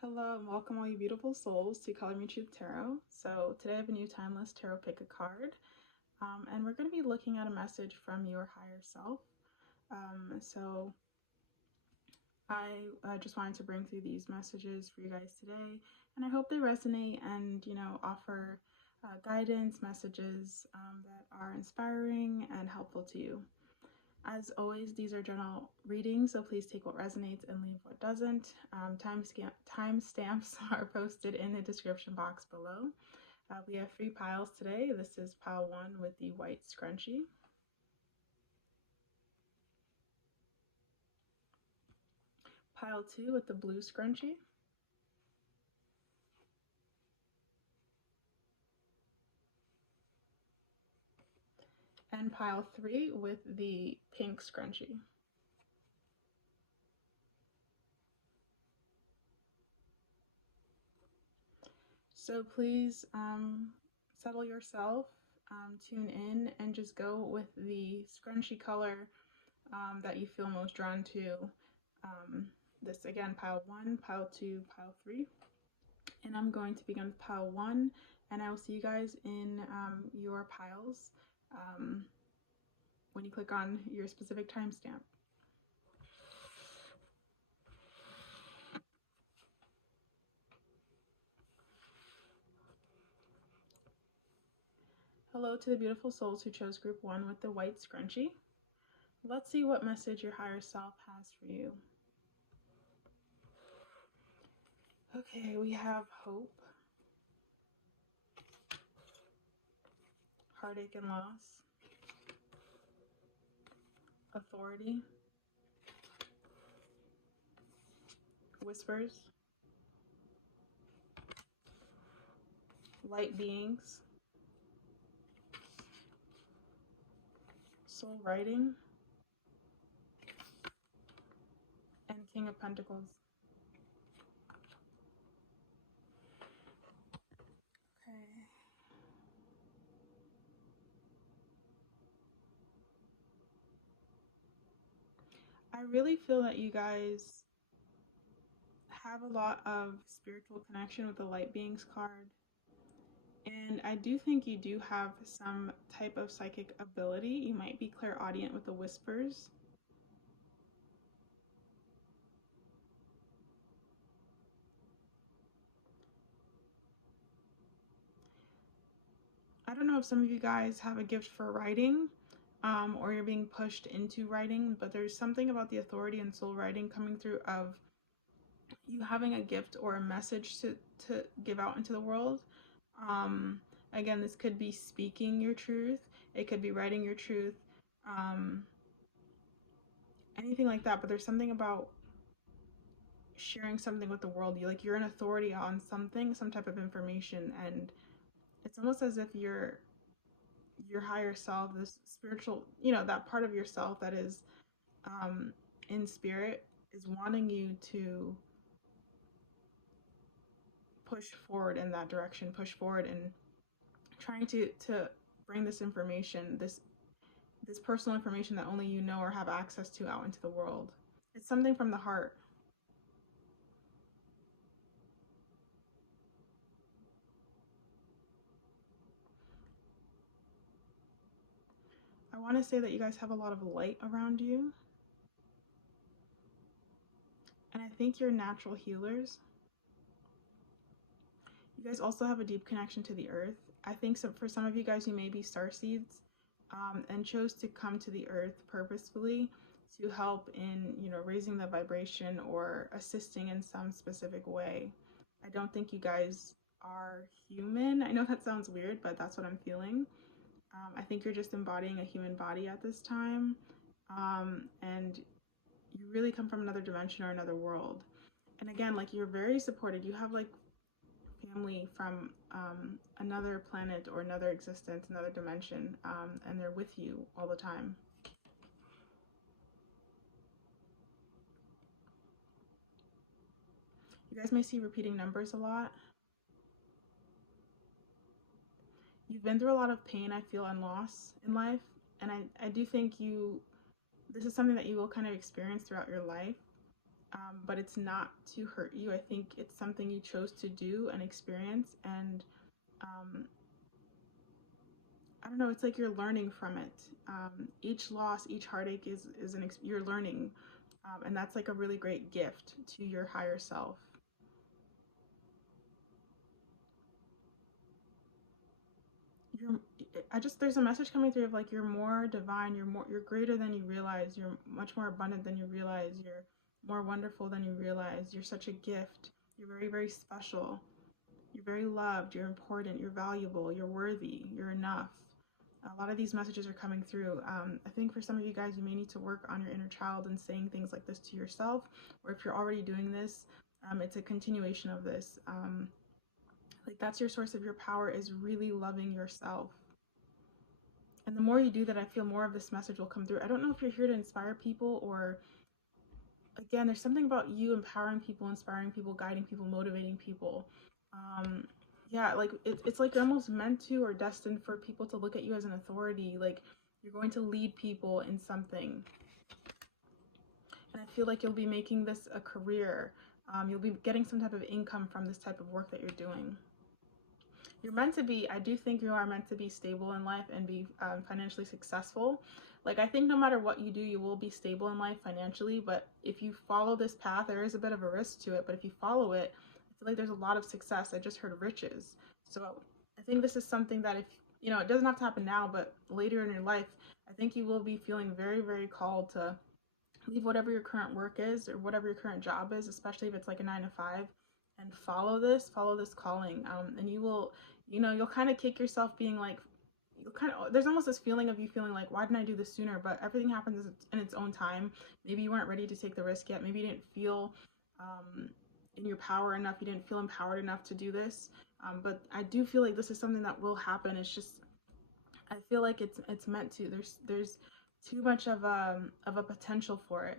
Hello and welcome all you beautiful souls to Color Me Truth Tarot. So today I have a new timeless tarot pick a card, and we're going to be looking at a message from your higher self. So I just wanted to bring through these messages for you guys today, and I hope they resonate and offer guidance messages that are inspiring and helpful to you. As always, these are general readings, so please take what resonates and leave what doesn't. Timestamps are posted in the description box below. We have 3 piles today. This is pile 1 with the white scrunchie. Pile 2 with the blue scrunchie. And pile 3 with the pink scrunchie. So please settle yourself, tune in, and just go with the scrunchie color that you feel most drawn to. This again, pile 1, pile 2, pile 3. And I'm going to begin with pile 1, and I will see you guys in your piles when you click on your specific timestamp. Hello to the beautiful souls who chose group 1 with the white scrunchie. Let's see what message your higher self has for you. Okay, we have hope, heartache and loss, authority, whispers, light beings, soul writing, and King of Pentacles. Okay. I really feel that you guys have a lot of spiritual connection with the light beings card. And I do think you do have some type of psychic ability. You might be clairaudient with the whispers. I don't know if some of you guys have a gift for writing, or you're being pushed into writing, but there's something about the authority and soul writing coming through of you having a gift or a message to give out into the world. Again, this could be speaking your truth. It could be writing your truth. Anything like that, but there's something about sharing something with the world. You're an authority on something, some type of information, and it's almost as if your higher self, this spiritual, that part of yourself that is in spirit, is wanting you to push forward in that direction, push forward and trying to bring this information, this personal information that only you know or have access to, out into the world. It's something from the heart. I want to say that you guys have a lot of light around you. And I think you're natural healers. You guys also have a deep connection to the earth. I think for some of you guys, you may be starseeds and chose to come to the earth purposefully to help in, raising the vibration or assisting in some specific way. I don't think you guys are human. I know that sounds weird, but that's what I'm feeling. I think you're just embodying a human body at this time. And you really come from another dimension or another world. And again, you're very supported. You have family from another planet or another existence, another dimension, and they're with you all the time. You guys may see repeating numbers a lot. You've been through a lot of pain, I feel, and loss in life, and I do think this is something that you will kind of experience throughout your life. but it's not to hurt you. I think it's something you chose to do and experience, and um, I don't know. It's like you're learning from it. Each loss, each heartache is you're learning, and that's like a really great gift to your higher self. You're, I just there's a message coming through of like you're more divine. You're greater than you realize. You're much more abundant than you realize. You're more wonderful than you realize. You're such a gift. You're very, very special. You're very loved. You're important. You're valuable. You're worthy. You're enough. A lot of these messages are coming through. I think for some of you guys, you may need to work on your inner child and saying things like this to yourself, or if you're already doing this, it's a continuation of this. Like that's your source of your power, is really loving yourself. And the more you do that, I feel more of this message will come through. I don't know if you're here to inspire people, or again, there's something about you empowering people, inspiring people, guiding people, motivating people. Um, yeah, like it's like you're almost meant to or destined for people to look at you as an authority. Like you're going to lead people in something. And I feel like you'll be making this a career. You'll be getting some type of income from this type of work that you're doing. You're meant to be, I do think you are meant to be stable in life and be financially successful. Like, I think no matter what you do, you will be stable in life financially. But if you follow this path, there is a bit of a risk to it. But if you follow it, I feel like there's a lot of success. I just heard riches. So I think this is something that if, it doesn't have to happen now, but later in your life, I think you will be feeling very, very called to leave whatever your current work is or whatever your current job is, especially if it's like a 9 to 5, and follow this calling. And you will, you'll kind of kick yourself being like, you'll kind of, there's almost this feeling of you feeling like, why didn't I do this sooner? But everything happens in its own time. Maybe you weren't ready to take the risk yet. Maybe you didn't feel in your power enough. You didn't feel empowered enough to do this. But I do feel like this is something that will happen. It's just, I feel like it's meant to. There's too much of a potential for it.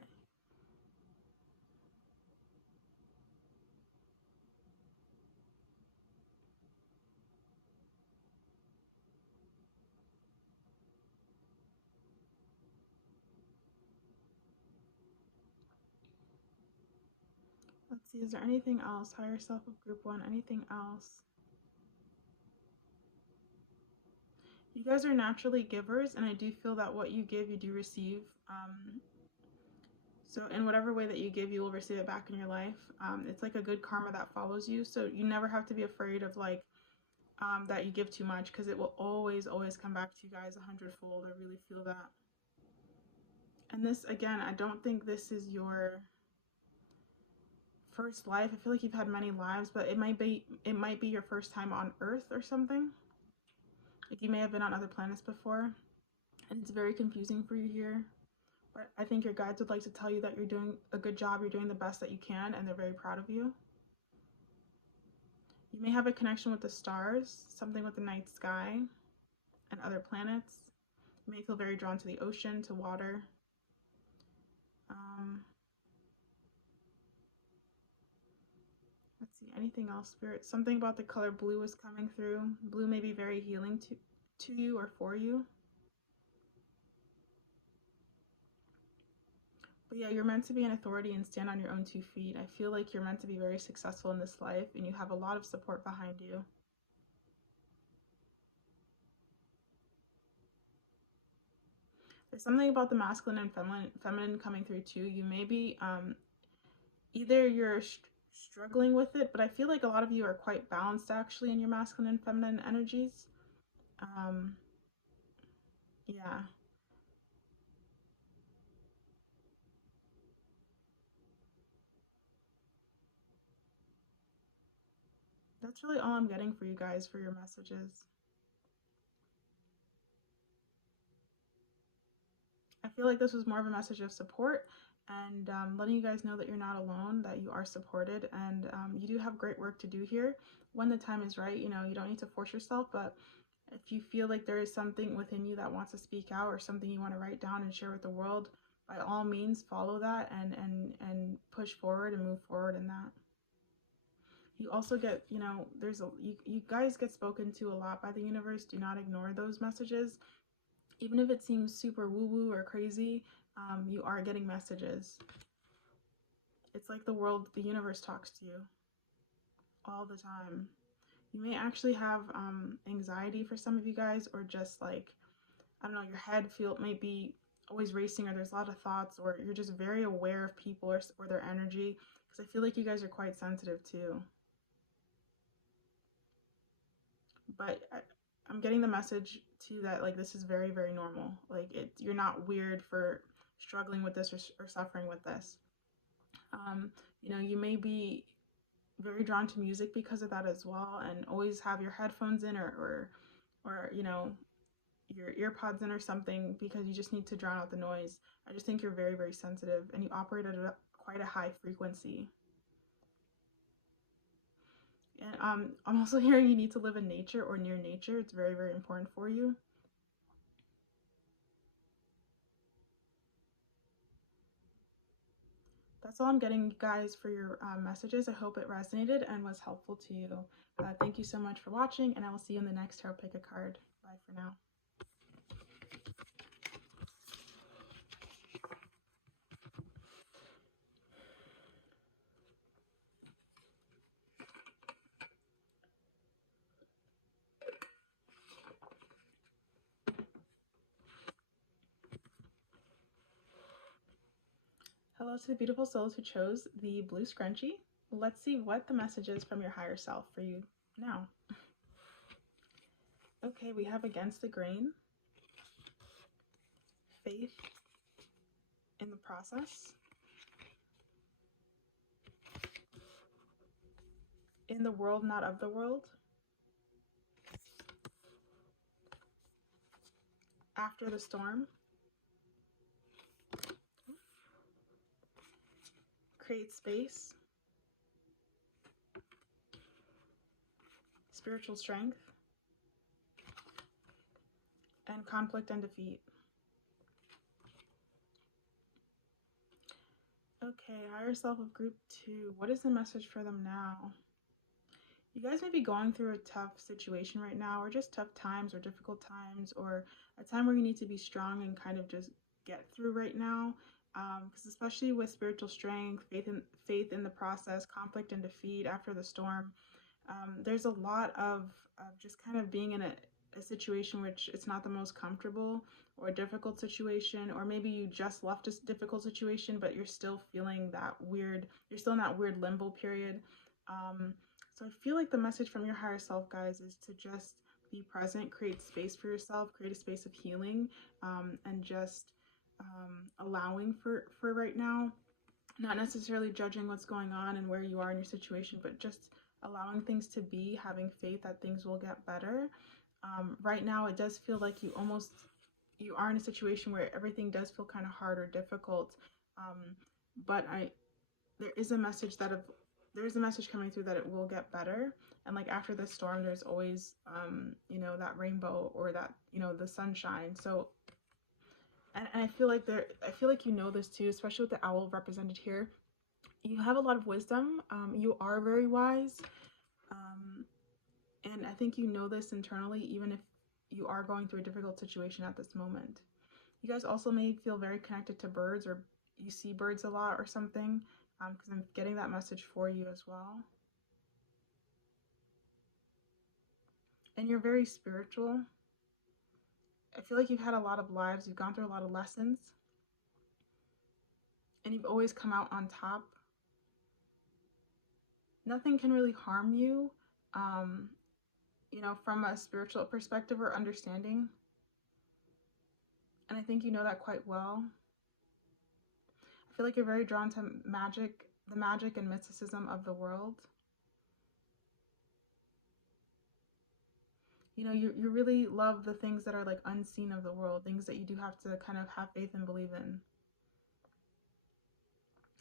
Let's see, is there anything else? Higher self of group one, anything else? You guys are naturally givers, and I do feel that what you give, you do receive. So in whatever way that you give, you will receive it back in your life. It's like a good karma that follows you. So you never have to be afraid of like that you give too much, because it will always, always come back to you guys 100-fold. I really feel that. And this, again, I don't think this is your first life. I feel like you've had many lives, but it might be your first time on Earth or something. Like you may have been on other planets before, and it's very confusing for you here. But I think your guides would like to tell you that you're doing a good job, you're doing the best that you can, and they're very proud of you. You may have a connection with the stars, something with the night sky and other planets. You may feel very drawn to the ocean, to water. Um, let's see, anything else, Spirit? Something about the color blue is coming through. Blue may be very healing to you or for you. But yeah, you're meant to be an authority and stand on your own 2 feet. I feel like you're meant to be very successful in this life, and you have a lot of support behind you. There's something about the masculine and feminine coming through too. You may be either you're struggling with it, but I feel like a lot of you are quite balanced actually in your masculine and feminine energies. Um, yeah, that's really all I'm getting for you guys for your messages. I feel like this was more of a message of support, and letting you guys know that you're not alone, that you are supported, and you do have great work to do here. When the time is right, you don't need to force yourself, but if you feel like there is something within you that wants to speak out, or something you want to write down and share with the world, by all means follow that and push forward and move forward in that. You also get, you guys get spoken to a lot by the universe. Do not ignore those messages. Even if it seems super woo woo or crazy, you are getting messages. It's like the universe talks to you all the time. You may actually have anxiety for some of you guys, or just like, I don't know, your head might be always racing, or there's a lot of thoughts, or you're just very aware of people or their energy, because I feel like you guys are quite sensitive too. But I'm getting the message too that like this is very, very normal. Like you're not weird for struggling with this, or suffering with this. You know, you may be very drawn to music because of that as well, and always have your headphones in, or you know, your earpods in or something, because you just need to drown out the noise. I just think you're very, very sensitive, and you operate at quite a high frequency. And I'm also hearing you need to live in nature or near nature. It's very, very important for you. That's all I'm getting, guys, for your messages. I hope it resonated and was helpful to you. Thank you so much for watching, and I will see you in the next tarot pick a card. Bye for now. Hello to the beautiful souls who chose the blue scrunchie. Let's see what the message is from your higher self for you now. Okay, we have against the grain, faith in the process, in the world, not of the world, after the storm, create space, spiritual strength, and conflict and defeat. Okay, higher self of group 2. What is the message for them now? You guys may be going through a tough situation right now, or just tough times, or difficult times, or a time where you need to be strong and kind of just get through right now. Because especially with spiritual strength, faith in the process, conflict and defeat after the storm, there's a lot of just kind of being in a situation which it's not the most comfortable, or a difficult situation, or maybe you just left a difficult situation, but you're still feeling that weird, you're still in that weird limbo period. So I feel like the message from your higher self, guys, is to just be present, create space for yourself, create a space of healing, and just allowing for right now, not necessarily judging what's going on and where you are in your situation, but just allowing things to be, having faith that things will get better. Right now, it does feel like you are in a situation where everything does feel kind of hard or difficult. But there is a message coming through that it will get better. And like after the storm, there's always you know, that rainbow, or that, you know, the sunshine. So and I feel like you know this too, especially with the owl represented here. You have a lot of wisdom. You are very wise. And I think you know this internally, even if you are going through a difficult situation at this moment. You guys also may feel very connected to birds, or you see birds a lot or something, because I'm getting that message for you as well. And you're very spiritual. I feel like you've had a lot of lives, you've gone through a lot of lessons, and you've always come out on top. Nothing can really harm you, you know, from a spiritual perspective or understanding. And I think you know that quite well. I feel like you're very drawn to magic, the magic and mysticism of the world. You know, you really love the things that are like unseen of the world, things that you do have to kind of have faith and believe in.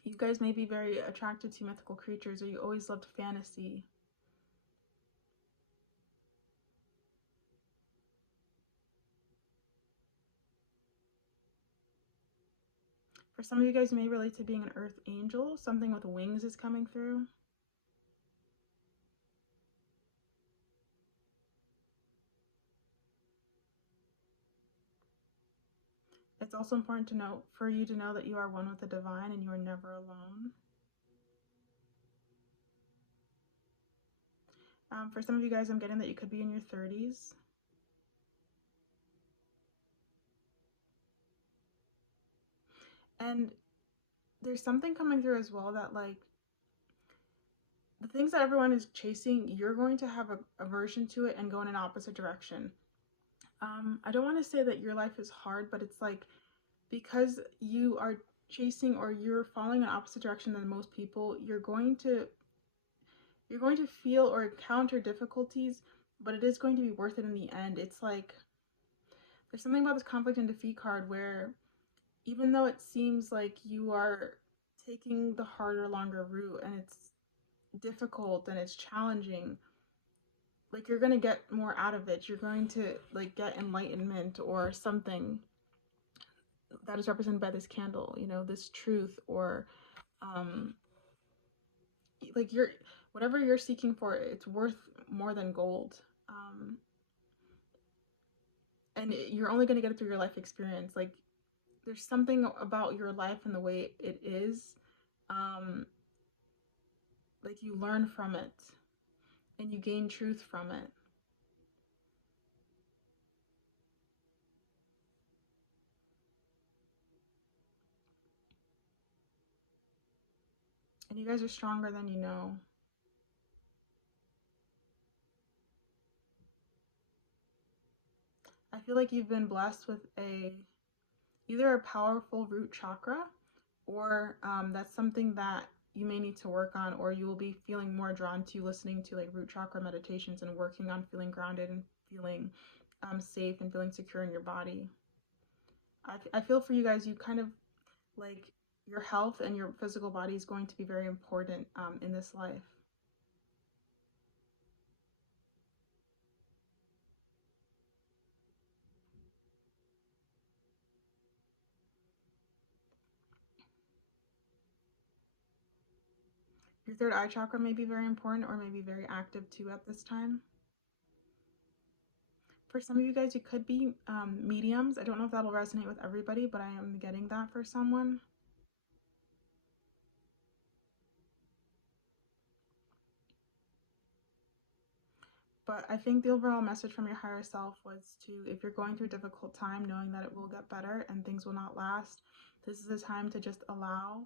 You guys may be very attracted to mythical creatures, or you always loved fantasy. For some of you guys, you may relate to being an earth angel. Something with wings is coming through. It's also important to know, for you to know, that you are one with the divine and you are never alone. For some of you guys, I'm getting that you could be in your 30s. And there's something coming through as well that, like, the things that everyone is chasing, you're going to have a aversion to it and go in an opposite direction. I don't want to say that your life is hard, but it's like, because you are chasing or you're following an opposite direction than most people, you're going to feel or encounter difficulties, but it is going to be worth it in the end. It's like there's something about this conflict and defeat card where, even though it seems like you are taking the harder, longer route and it's difficult and it's challenging, like, you're going to get more out of it. You're going to, like, get enlightenment or something that is represented by this candle, this truth, or um like, whatever you're seeking for, it's worth more than gold. And you're only going to get it through your life experience. Like, there's something about your life and the way it is, um like, you learn from it and you gain truth from it. And you guys are stronger than you know. I feel like you've been blessed with either a powerful root chakra, or that's something that you may need to work on, or you will be feeling more drawn to listening to, like, root chakra meditations and working on feeling grounded and feeling safe and feeling secure in your body. I feel for you guys, you kind of, like, your health and your physical body is going to be very important in this life. Your third eye chakra may be very important or may be very active too at this time. For some of you guys, you could be mediums. I don't know if that'll resonate with everybody, but I am getting that for someone. But I think the overall message from your higher self was to, if you're going through a difficult time, knowing that it will get better and things will not last, this is a time to just allow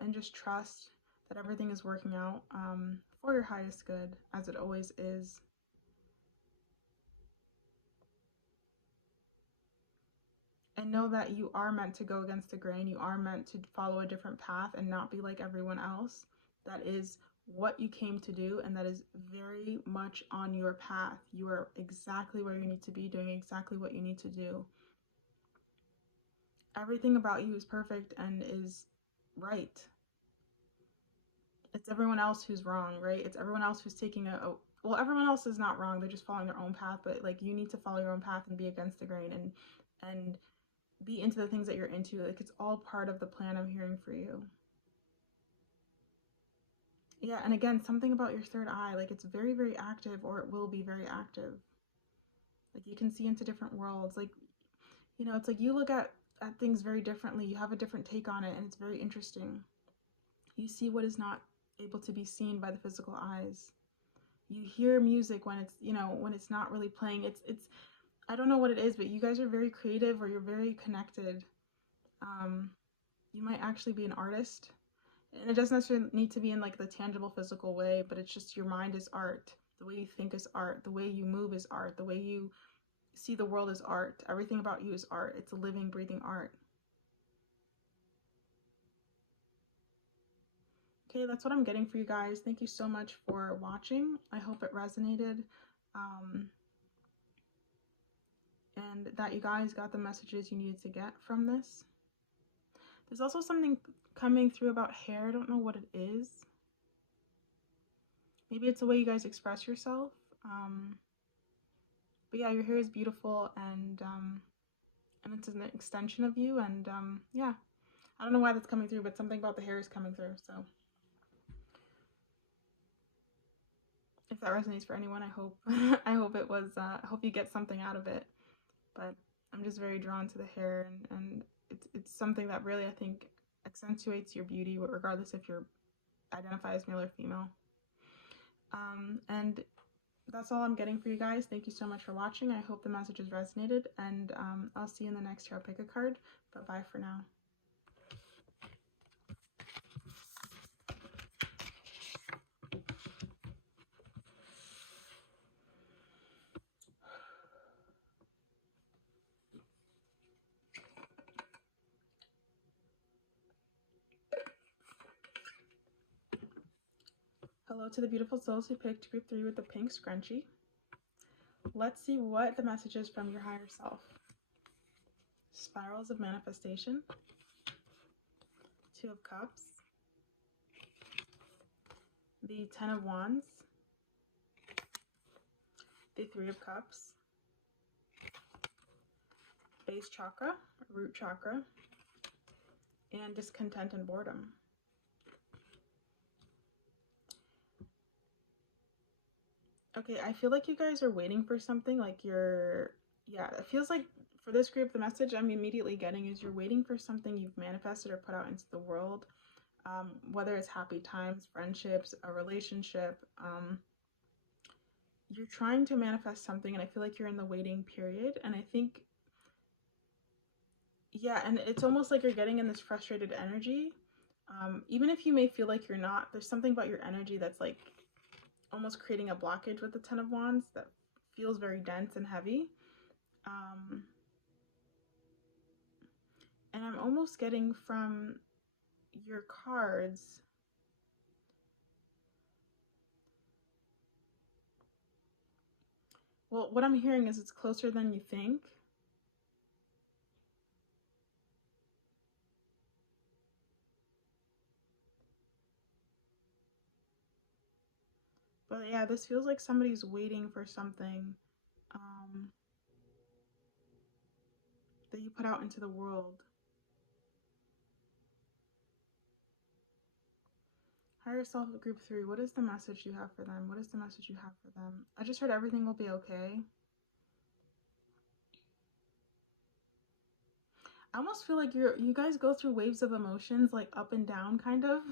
and just trust that everything is working out for your highest good, as it always is. And know that you are meant to go against the grain. You are meant to follow a different path and not be like everyone else. That is what you came to do, and that is very much on your path. You are exactly where you need to be, doing exactly what you need to do. Everything about you is perfect and is right. It's everyone else who's wrong, right? It's everyone else who's taking well, everyone else is not wrong. They're just following their own path, but, like, you need to follow your own path and be against the grain and be into the things that you're into. Like, it's all part of the plan I'm hearing for you. Yeah, and again, something about your third eye, like, it's very, very active, or it will be very active. Like, you can see into different worlds. Like, it's like you look at things very differently. You have a different take on it, and it's very interesting. You see what is not able to be seen by the physical eyes. You hear music when it's not really playing. It's I don't know what it is, but you guys are very creative, or you're very connected. You might actually be an artist. And it doesn't necessarily need to be in, like, the tangible physical way, but it's just your mind is art. The way you think is art. The way you move is art. The way you see the world is art. Everything about you is art. It's a living, breathing art. Okay, that's what I'm getting for you guys. Thank you so much for watching. I hope it resonated. And that you guys got the messages you needed to get from this. There's also something coming through about hair. I don't know what it is. Maybe it's the way you guys express yourself. But yeah, your hair is beautiful, and it's an extension of you, and yeah, I don't know why that's coming through, but something about the hair is coming through. So if that resonates for anyone, I hope I hope it was I hope you get something out of it. But I'm just very drawn to the hair, and it's something that really, I think, accentuates your beauty, regardless if you're identify as male or female. And that's all I'm getting for you guys. Thank you so much for watching. I hope the messages resonated, and I'll see you in the next tarot pick a card. But bye for now. Hello to the beautiful souls who picked group 3 with the pink scrunchie. Let's see what the message is from your higher self. Spirals of manifestation. 2 of Cups. The 10 of Wands. The 3 of Cups. Base chakra, root chakra, and discontent and boredom. Okay, I feel like you guys are waiting for something, like yeah, it feels like for this group, the message I'm immediately getting is you're waiting for something you've manifested or put out into the world, whether it's happy times, friendships, a relationship. You're trying to manifest something, and I feel like you're in the waiting period, and I think, yeah, and it's almost like you're getting in this frustrated energy. Even if you may feel like you're not, there's something about your energy that's like almost creating a blockage with the 10 of Wands that feels very dense and heavy. And I'm almost getting from your cards, well, what I'm hearing is it's closer than you think. But yeah, this feels like somebody's waiting for something that you put out into the world. Higher self of group 3, what is the message you have for them? What is the message you have for them? I just heard everything will be okay. I almost feel like you guys go through waves of emotions, like up and down, kind of.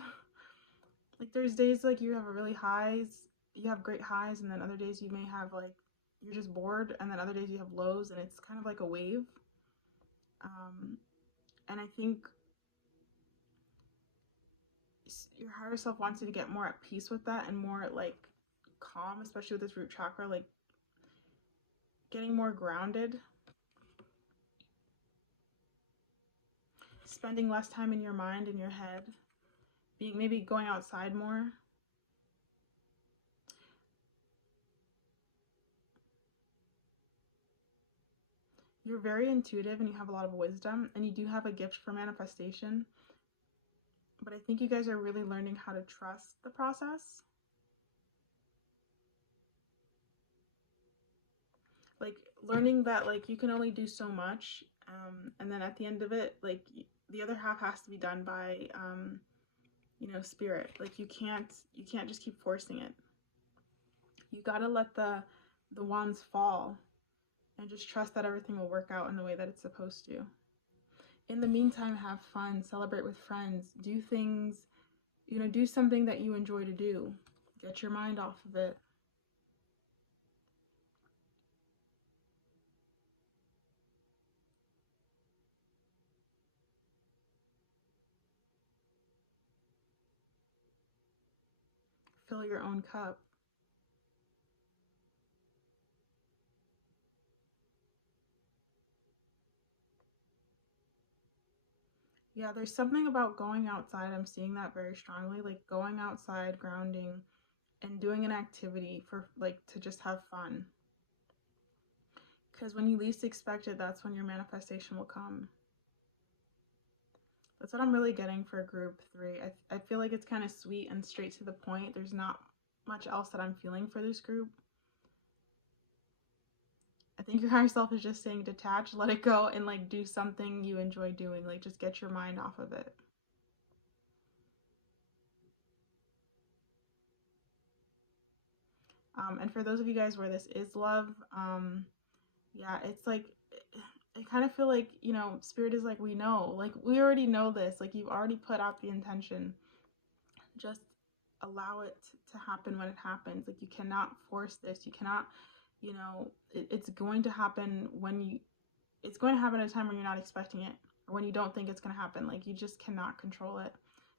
Like there's days like you have a really highs, you have great highs, and then other days you may have like you're just bored, and then other days you have lows, and it's kind of like a wave. And I think your higher self wants you to get more at peace with that and more like calm, especially with this root chakra, like getting more grounded, spending less time in your mind, in your head, being maybe going outside more. You're very intuitive and you have a lot of wisdom, and you do have a gift for manifestation. But I think you guys are really learning how to trust the process. Like learning that like you can only do so much, and then at the end of it, like the other half has to be done by you know, spirit. Like you can't just keep forcing it. You gotta let the wands fall and just trust that everything will work out in the way that it's supposed to. In the meantime, have fun, celebrate with friends, do things, you know, do something that you enjoy to do. Get your mind off of it. Fill your own cup. Yeah, there's something about going outside. I'm seeing that very strongly, like going outside, grounding, and doing an activity for like to just have fun. Because when you least expect it, that's when your manifestation will come. That's what I'm really getting for group 3. I feel like it's kind of sweet and straight to the point. There's not much else that I'm feeling for this group. I think your higher self is just saying detach, let it go, and like do something you enjoy doing. Like just get your mind off of it. And for those of you guys where this is love, yeah, it's like I kind of feel like, you know, spirit is like, we know, like we already know this, like you've already put out the intention. Just allow it to happen when it happens. Like, you cannot force this. You cannot, it's going to happen it's going to happen at a time when you're not expecting it, or when you don't think it's going to happen. Like, you just cannot control it.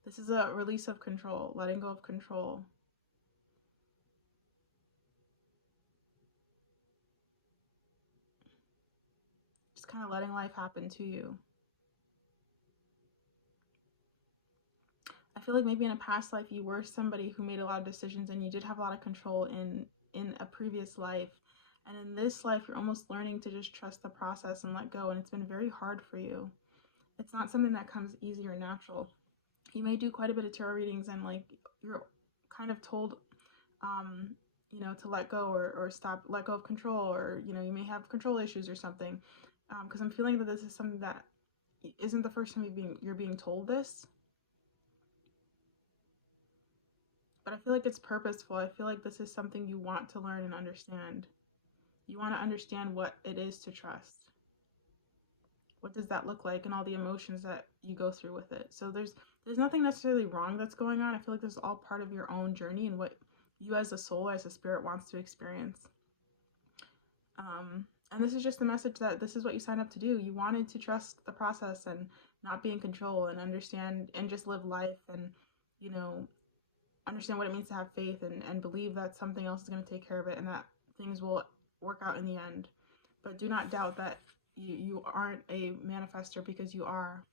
This is a release of control, letting go of control. Just kind of letting life happen to you. I feel like maybe in a past life you were somebody who made a lot of decisions and you did have a lot of control in a previous life. And in this life, you're almost learning to just trust the process and let go. And it's been very hard for you. It's not something that comes easy or natural. You may do quite a bit of tarot readings and like you're kind of told, to let go or stop, let go of control, or, you may have control issues or something. Because I'm feeling that this is something that isn't the first time you're being told this. But I feel like it's purposeful. I feel like this is something you want to learn and understand. You want to understand what it is to trust. What does that look like, and all the emotions that you go through with it. So there's nothing necessarily wrong that's going on. I feel like this is all part of your own journey and what you as a soul, as a spirit, wants to experience. And this is just the message that this is what you signed up to do. You wanted to trust the process and not be in control, and understand and just live life, and understand what it means to have faith, and believe that something else is going to take care of it, and that things will work out in the end. But do not doubt that you aren't a manifester, because you are.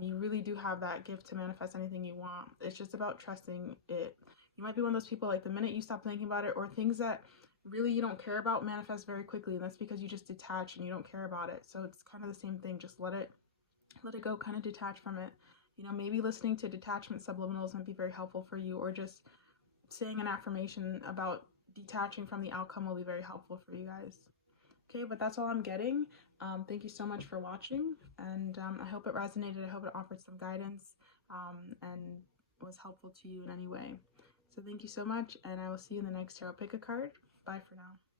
You really do have that gift to manifest anything you want. It's just about trusting it. You might be one of those people, like, the minute you stop thinking about it, or things that really you don't care about manifest very quickly, and that's because you just detach and you don't care about it. So it's kind of the same thing. Just let it go, kind of detach from it. Maybe listening to detachment subliminals might be very helpful for you, or just saying an affirmation about detaching from the outcome will be very helpful for you guys. Okay, but that's all I'm getting. Thank you so much for watching, and I hope it resonated. I hope it offered some guidance, and was helpful to you in any way. So thank you so much, and I will see you in the next tarot. Pick a card. Bye for now.